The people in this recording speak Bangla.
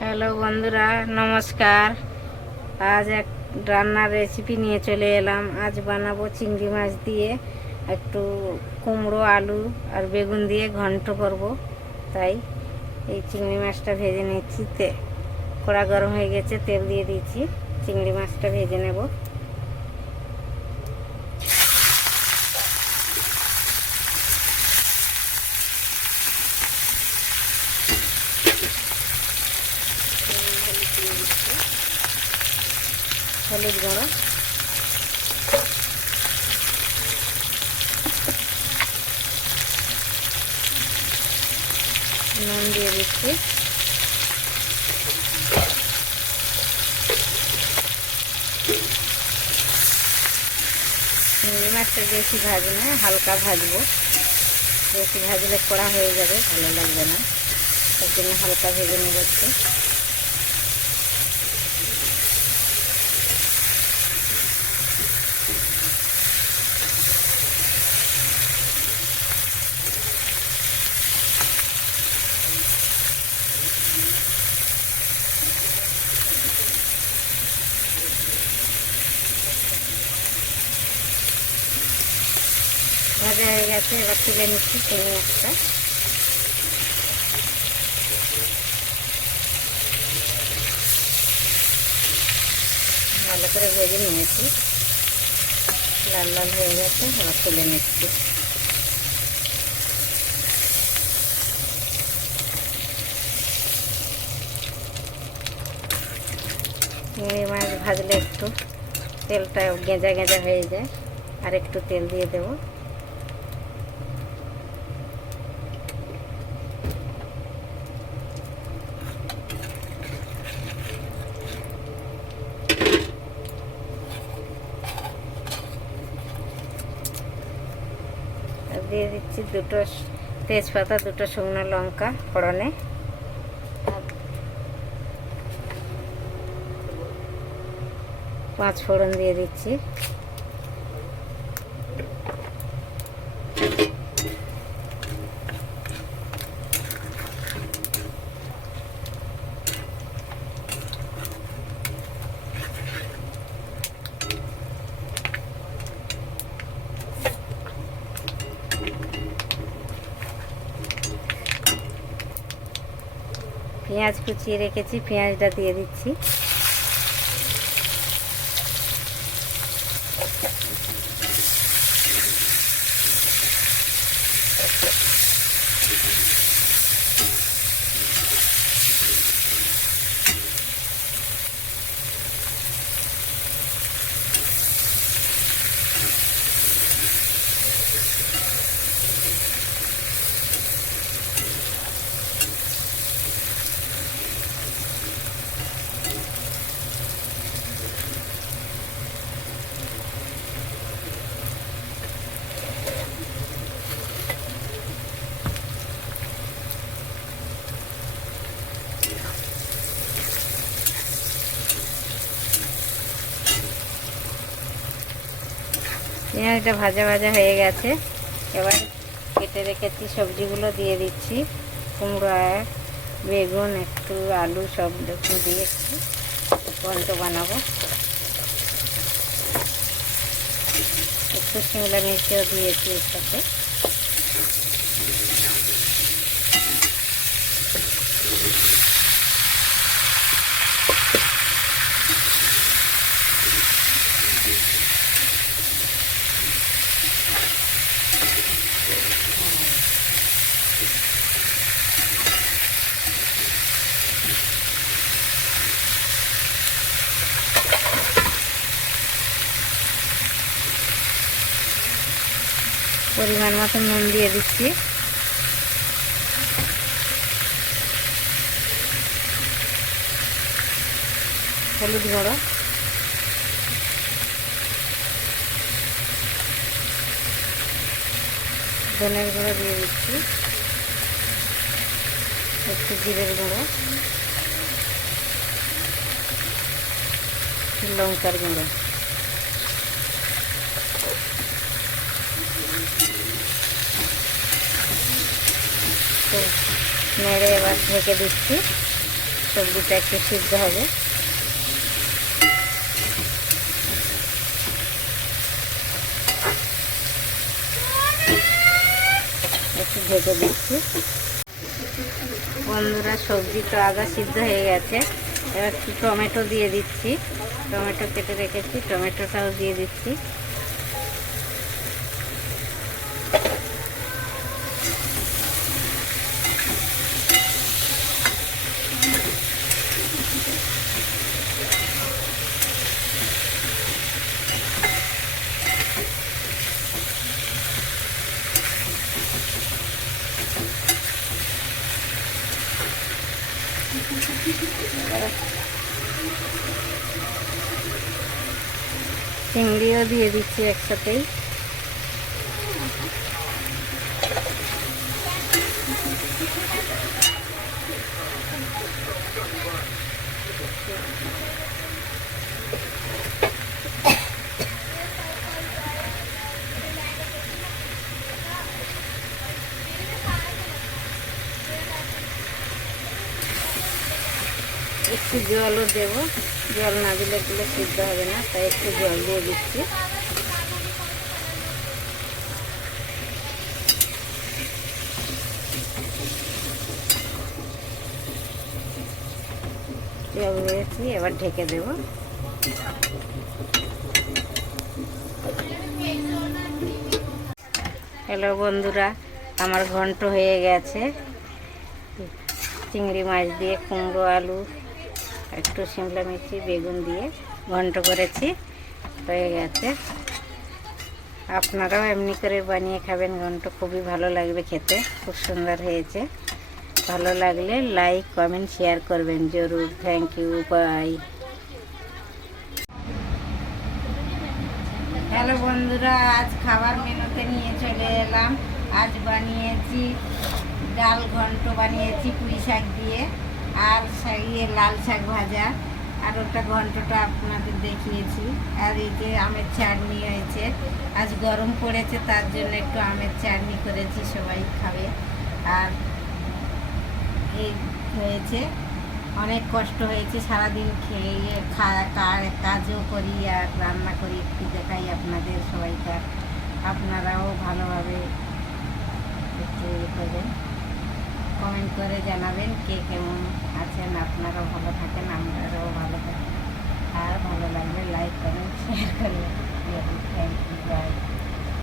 হ্যালো বন্ধুরা, নমস্কার। আজ এক রান্নার রেসিপি নিয়ে চলে এলাম। আজ বানাবো চিংড়ি মাছ দিয়ে একটু কুমড়ো, আলু আর বেগুন দিয়ে ঘন্ট করব। তাই এই চিংড়ি মাছটা ভেজে নিচ্ছি। কড়া গরম হয়ে গেছে, তেল দিয়ে দিয়েছি। চিংড়ি মাছটা ভেজে নেব। হলুদ গুঁড়ো, নুন দিয়ে দিচ্ছি। চিংড়ি মাছটা বেশি ভাজি না, হালকা ভাজবো। বেশি ভাজলে কড়া হয়ে যাবে, ভালো লাগবে না। তার জন্য হালকা ভেজে নেব একটু। ভাজা হয়ে গেছে, এবার তুলে নিচ্ছি চিংড়ি মাছটা। ভালো করে ভেজে নিয়েছি, লাল লাল হয়ে গেছে, এবার তুলে নিচ্ছি। চিংড়ি মাছ ভাজলে একটু তেলটা গেঁজা গেঁজা হয়ে যায়, আর একটু তেল দিয়ে দেবো। দিয়ে দিচ্ছি দুটো তেজপাতা, দুটো শুকনো লঙ্কা ফোড়নে, 5 ফোড়ন দিয়ে দিচ্ছি। পেঁয়াজ কুচিয়ে রেখেছি, পেঁয়াজটা দিয়ে দিচ্ছি। পেঁয়াজটা ভাজা ভাজা হয়ে গেছে, এবার কেটে রেখেছি সবজিগুলো দিয়ে দিচ্ছি। কুমড়ো, বেগুন, একটু আলু সব দেখুন দিয়ে একটু ঘন্ট বানাবো। একটু শিমলা মির্চিও দিয়েছি এর সাথে। পরিমাণ মতো নুন দিয়ে দিচ্ছি। হলুদ গুঁড়ো, ধনের গুঁড়ো দিয়ে দিচ্ছি। একটু জিরের গুঁড়ো, লঙ্কার গুঁড়ো। নেড়ে এবার ঢেকে দিচ্ছি। সবজিটা একটু সিদ্ধ হবে। একটু ঢেকে দিচ্ছি। বন্ধুরা, সবজি তো আদা সিদ্ধ হয়ে গেছে, এবার একটু টমেটো দিয়ে দিচ্ছি। টমেটো কেটে রেখেছি, টমেটোটাও দিয়ে দিচ্ছি। চিংড়িও দিয়ে দিচ্ছি একসাথেই। একটু জলও দেবো, জল না দিলে এগুলো সিদ্ধ হবে না, তাই একটু জল দিয়ে দিচ্ছি। জল দিয়েছি, এবার ঢেকে দেব। হ্যালো বন্ধুরা, আমার ঘন্ট হয়ে গেছে। চিংড়ি মাছ দিয়ে কুমড়ো আলু একটু শিমলা মির্চি বেগুন দিয়ে ঘন্ট করেছি, হয়ে গেছে। আপনারাও এমনি করে বানিয়ে খাবেন ঘন্ট, খুবই ভালো লাগবে খেতে, খুব সুন্দর হয়েছে। ভালো লাগলে লাইক কমেন্ট শেয়ার করবেন জরুর। Thank you, bye. হ্যালো বন্ধুরা, আজ খাবার মেনুতে নিয়ে চলে এলাম। আজ বানিয়েছি ডাল ঘন্ট, বানিয়েছি পুঁই শাক দিয়ে, আর লাল শাক ভাজা, আর ওটা ঘন্টটা আপনাদের দেখিয়েছি। আর এই যে আমের চাটনি হয়েছে, আজ গরম পড়েছে তার জন্য একটু আমের চাটনি করেছি, সবাই খাবে। আর এই হয়েছে, অনেক কষ্ট হয়েছে, সারাদিন খেয়ে কাজও করি আর রান্না করি, একটু দেখাই আপনাদের সবাইকার। আপনারাও ভালোভাবে একটু করবেন, কমেন্ট করে জানাবেন কে কেমন আছেন। আপনারাও ভালো থাকেন, আমরাও ভালো থাকি। আর ভালো লাগলে লাইক কমেন্ট শেয়ার করবেন। Thank you, by.